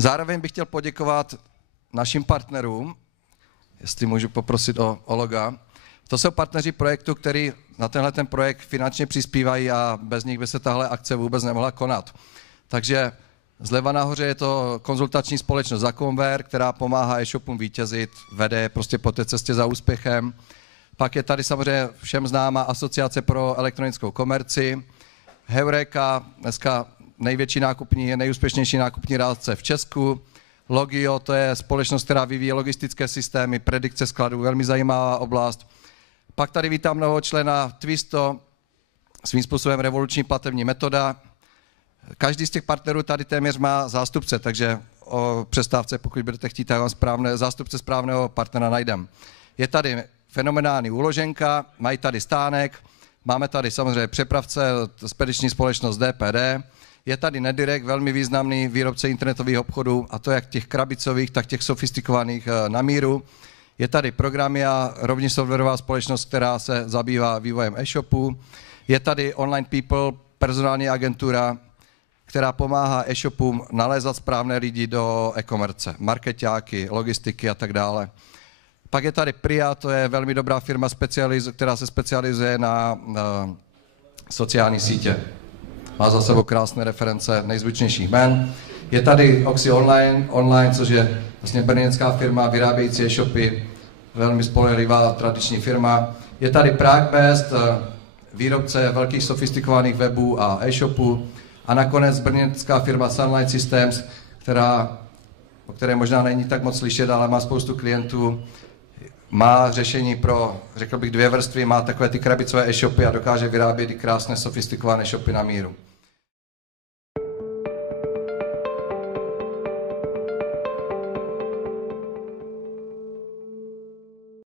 Zároveň bych chtěl poděkovat našim partnerům, jestli můžu poprosit o loga. To jsou partneři projektu, kteří na tenhle ten projekt finančně přispívají a bez nich by se tahle akce vůbec nemohla konat. Takže zleva nahoře je to konzultační společnost Zaconver, která pomáhá e-shopům vítězit, vede prostě po té cestě za úspěchem. Pak je tady samozřejmě všem známá Asociace pro elektronickou komerci, Heureka, dneska nejúspěšnější nákupní rádce v Česku. Logio, to je společnost, která vyvíjí logistické systémy, predikce skladů, velmi zajímavá oblast. Pak tady vítám nového člena Twisto, svým způsobem revoluční platební metoda. Každý z těch partnerů tady téměř má zástupce, takže o přestávce, pokud budete chtít, tak vám zástupce správného partnera najdem. Je tady fenomenální úloženka, mají tady stánek, máme tady samozřejmě přepravce, spediční společnost DPD, je tady Nedirect, velmi významný výrobce internetových obchodů, a to jak těch krabicových, tak těch sofistikovaných na míru. Je tady Programia, rovněž softwarová společnost, která se zabývá vývojem e-shopů. Je tady Online People, personální agentura, která pomáhá e-shopům nalézat správné lidi do e-commerce, markeťáky, logistiky a tak dále. Pak je tady Pria, to je velmi dobrá firma, která se specializuje na sociální sítě. Má za sebou krásné reference nejzvučnějších jmen. Je tady Oxy Online, což je vlastně brněnská firma vyrábějící e-shopy, velmi spolehlivá tradiční firma. Je tady Pragbest, výrobce velkých sofistikovaných webů a e-shopů. A nakonec brněnská firma Sunlight Systems, o které možná není tak moc slyšet, ale má spoustu klientů. Má řešení pro, řekl bych, 2 vrstvy, má takové ty krabicové e-shopy a dokáže vyrábět i krásné sofistikované shopy na míru.